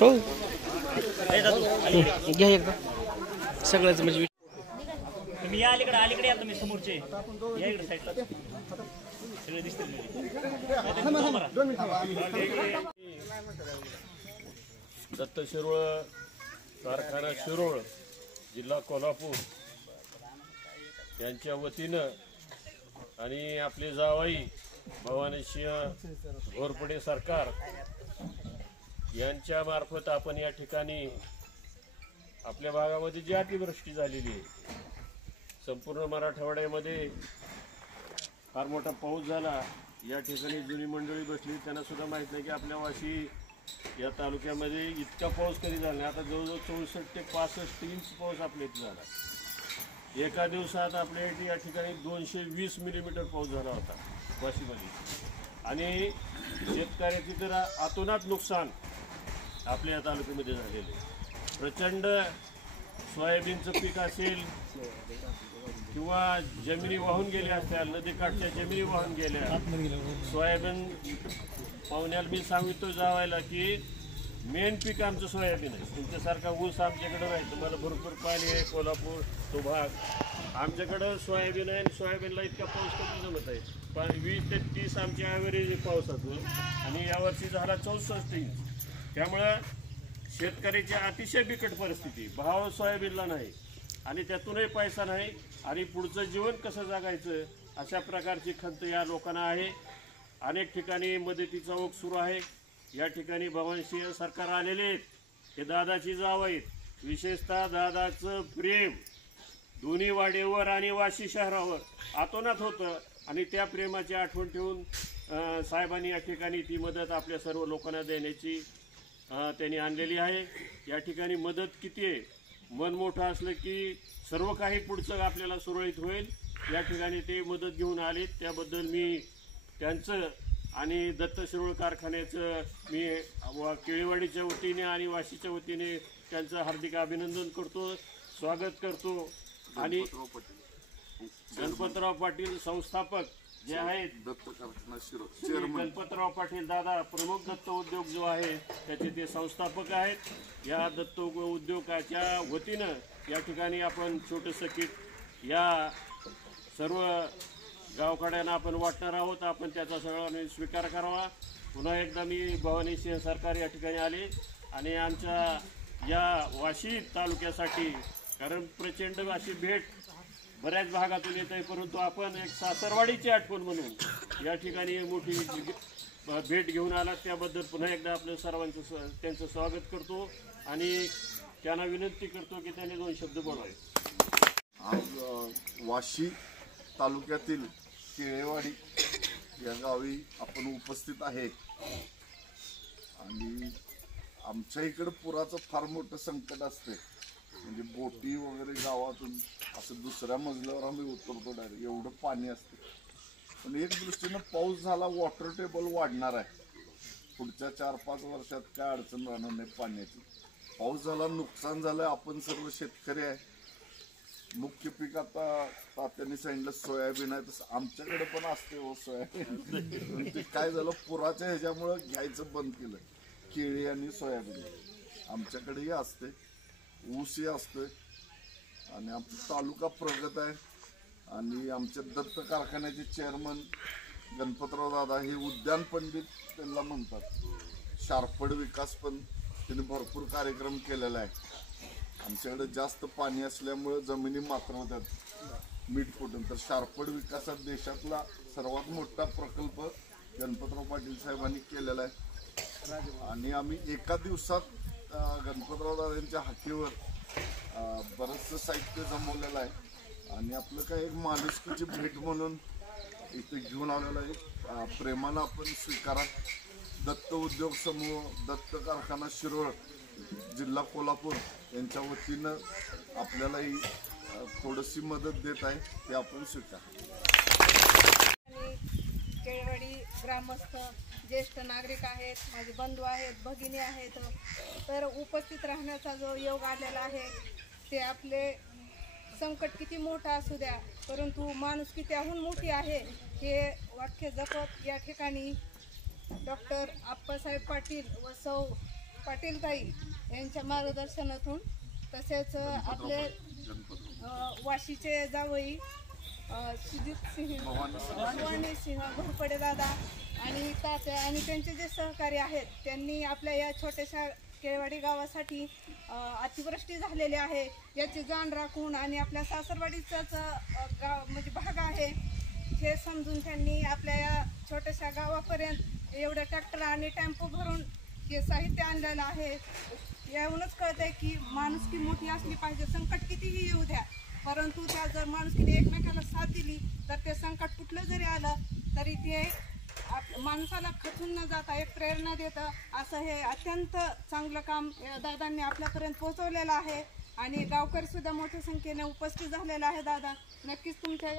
हो घ्या एकदा सगळ्याच म्हणजे तुम्ही या अलीकडे या तुम्ही समोरचे या इकडे साईडला सगळे दिसतील दत्त शिरोळ कारखाना शिरोळ जिल्हा कोल्हापूर यांच्या वतीनं आणि आपले जावाई भवानीसिंह घोरपडे सरकार यांच्या मार्फत आपण या ठिकाणी आपल्या भागामध्ये जी अतिवृष्टी झालेली आहे, संपूर्ण मराठवाड्यामध्ये फार मोठा पाऊस झाला. या ठिकाणी जुनी मंडळी बसली, त्यांना सुद्धा माहीत नाही की आपल्या वाशी या तालुक्यामध्ये इतका पाऊस कधी झाला नाही. आता जवळजवळ 64 ते 65 इंच पाऊस आपल्या इथे झाला. एका दिवसात आपल्या इथे या ठिकाणी 220 मिलीमीटर पाऊस झाला होता वाशीमध्ये. आणि शेतकऱ्याची तर अतोनात नुकसान आपल्या या तालुक्यामध्ये झालेले. प्रचंड सोयाबीनचं पीक असेल किंवा जमिनी वाहून गेल्या असत्या, नदीकाठच्या जमिनी वाहून गेल्या. सोयाबीन पाहुण्याला मी सांगितलं जावायला की मेन पीक आमचं सोयाबीन आहे. तुमच्यासारखा ऊस आमच्याकडं नाही, तुम्हाला भरपूर पाणी आहे कोल्हापूर तो भाग. आमच्याकडं सोयाबीन आहे आणि सोयाबीनला इतका पाऊस कमी जमत आहे. 20 ते 30 आमची ॲव्हरेज पावसातून आणि यावर्षी झाला 64 इंच. त्यामुळं शेतकऱ्याची अतिशय बिकट परिस्थिती. भाव सोयाबीनला नाही आणि त्यातूनही पैसा नाही आणि पुढचं जीवन कसं जगायचं अशा प्रकारची खंत या लोकांना आहे. अनेक ठिकाणी मदतीचा ओघ सुरू आहे. या ठिकाणी भवानीसिंह सरकार आलेले आहेत. हे दादाची जाव आहेत. विशेषतः दादाचं प्रेम दोन्ही वाडेवर आणि वाशी शहरावर अतोनात होतं आणि त्या प्रेमाची आठवण ठेवून साहेबांनी या ठिकाणी ती मदत आपल्या सर्व लोकांना देण्याची त्यांनी आणलेली आहे. या ठिकाणी मदत किती आहे, मन मोठं असलं की सर्व काही पुढचं आपल्याला सुरळीत होईल. या ठिकाणी ते मदत घेऊन आले, त्याबद्दल मी त्यांचं आणि दत्त शिरोळ कारखान्याचं मी केळीवाडीच्या वतीने आणि वाशीच्या वतीने त्यांचं हार्दिक अभिनंदन करतो, स्वागत करतो. आणि गणपतराव पाटील संस्थापक जे आहेत, दत्त कारखाना शिरोळ गणपतराव पाटील दादा प्रमुख दत्त उद्योग जो आहे त्याचे ते संस्थापक आहेत. या दत्त उद्योगाच्या वतीनं या ठिकाणी आपण छोटंसं किट या सर्व गावकड्यांना आपण वाटणार आहोत. आपण त्याचा सगळ्यांनी स्वीकार करावा. पुन्हा एकदा मी भवानीसिंह सरकार या ठिकाणी आले आणि आमच्या या वाशी तालुक्यासाठी, कारण प्रचंड अशी भेट बऱ्याच भागातून येत आहे, परंतु आपण एक सासरवाडीची आठवण म्हणून या ठिकाणी मोठी भेट घेऊन आला, त्याबद्दल पुन्हा एकदा आपल्या सर्वांचं त्यांचं स्वागत करतो आणि त्यांना विनंती करतो की त्यांनी 2 शब्द बोलावे. आज वाशी तालुक्यातील केळेवाडी या गावी आपण उपस्थित आहे आणि आमच्या इकडं पुराचं फार मोठं संकट असते. म्हणजे बोटी वगैरे गावातून असं दुसऱ्या मजल्यावर आम्ही उतरतो डायरेक्ट, एवढं पाणी असते. पण एक दृष्टीनं पाऊस झाला, वॉटर टेबल वाढणार आहे. पुढच्या 4-5 वर्षात काय अडचण राहणार नाही पाण्याची. पाऊस झाला, नुकसान झालं. आपण सर्व शेतकरी आहे. मुख्य पीक आता तात्यांनी सांगितलं सोयाबीन आहे, तसं आमच्याकडे पण असते हो सोयाबीन. ते काय झालं, पुराच्या ह्याच्यामुळं घ्यायचं बंद केलं. केळी आणि सोयाबीन आमच्याकडेही असते, ऊसही असतोय आणि आमचा तालुका प्रगत आहे. आणि आमच्या दत्त कारखान्याचे चेअरमन गणपतराव दादा हे उद्यान पंडित त्यांना म्हणतात. शारपड विकास पण त्यांनी भरपूर कार्यक्रम केलेला आहे. आमच्याकडे जास्त पाणी असल्यामुळे जमिनी मात्रवतात मीठ फुटून, तर शारपड विकासात देशातला सर्वात मोठा प्रकल्प गणपतराव पाटील साहेबांनी केलेला आहे. आणि आम्ही एका दिवसात गणपतराव दादांच्या हातीवर बरंचसं साहित्य जमवलेलं आहे आणि आपलं काय एक माणुसकीची भेट म्हणून इथे घेऊन आलेलं आहे. प्रेमानं आपण स्वीकारा. दत्त उद्योग समूह, दत्त कारखाना शिरोळ, जिल्हा कोल्हापूर यांच्या वतीनं आपल्यालाही थोडीशी मदत देत आहे, ते आपण स्वीकार. केळवाडी ग्रामस्थ ज्येष्ठ नागरिक आहेत, माझे बंधू आहेत, भगिनी आहेत, तर उपस्थित राहण्याचा जो योग आलेला आहे ते आपले संकट किती मोठं असू द्या, परंतु माणुसकी त्याहून मोठी आहे हे वाक्य जपत या ठिकाणी डॉक्टर आप्पासाहेब पाटील व सौ पाटीलताई यांच्या मार्गदर्शनातून तसेच आपले वाशीचे जावई सुजित सिंह भवानी सिंह घोरपडे दादा आणि तात्या आणि त्यांचे जे सहकारी आहेत त्यांनी आपल्या या छोट्याशा केळवाडी गावासाठी अतिवृष्टी झालेली आहे याची जाण राखून आणि आपल्या सासरवाडीचाच गाव म्हणजे भाग आहे हे समजून त्यांनी आपल्या या छोट्याशा गावापर्यंत एवढं ट्रॅक्टर आणि टेम्पो भरून हे साहित्य आणलेलं आहे. यावरूनच कळत आहे की माणुसकी मोठी असली पाहिजे. संकट कितीही येऊ द्या, परंतु त्या जर माणुसकीने एकमेकाला साथ दिली तर ते संकट कुठलं जरी आलं तरी ते माणसाला खचून न जाता एक प्रेरणा देतं. असं हे अत्यंत चांगलं काम दादांनी आपल्यापर्यंत पोहोचवलेलं आहे आणि गावकरी सुद्धा मोठ्या संख्येने उपस्थित झालेला आहे. दादा नक्कीच तुमच्या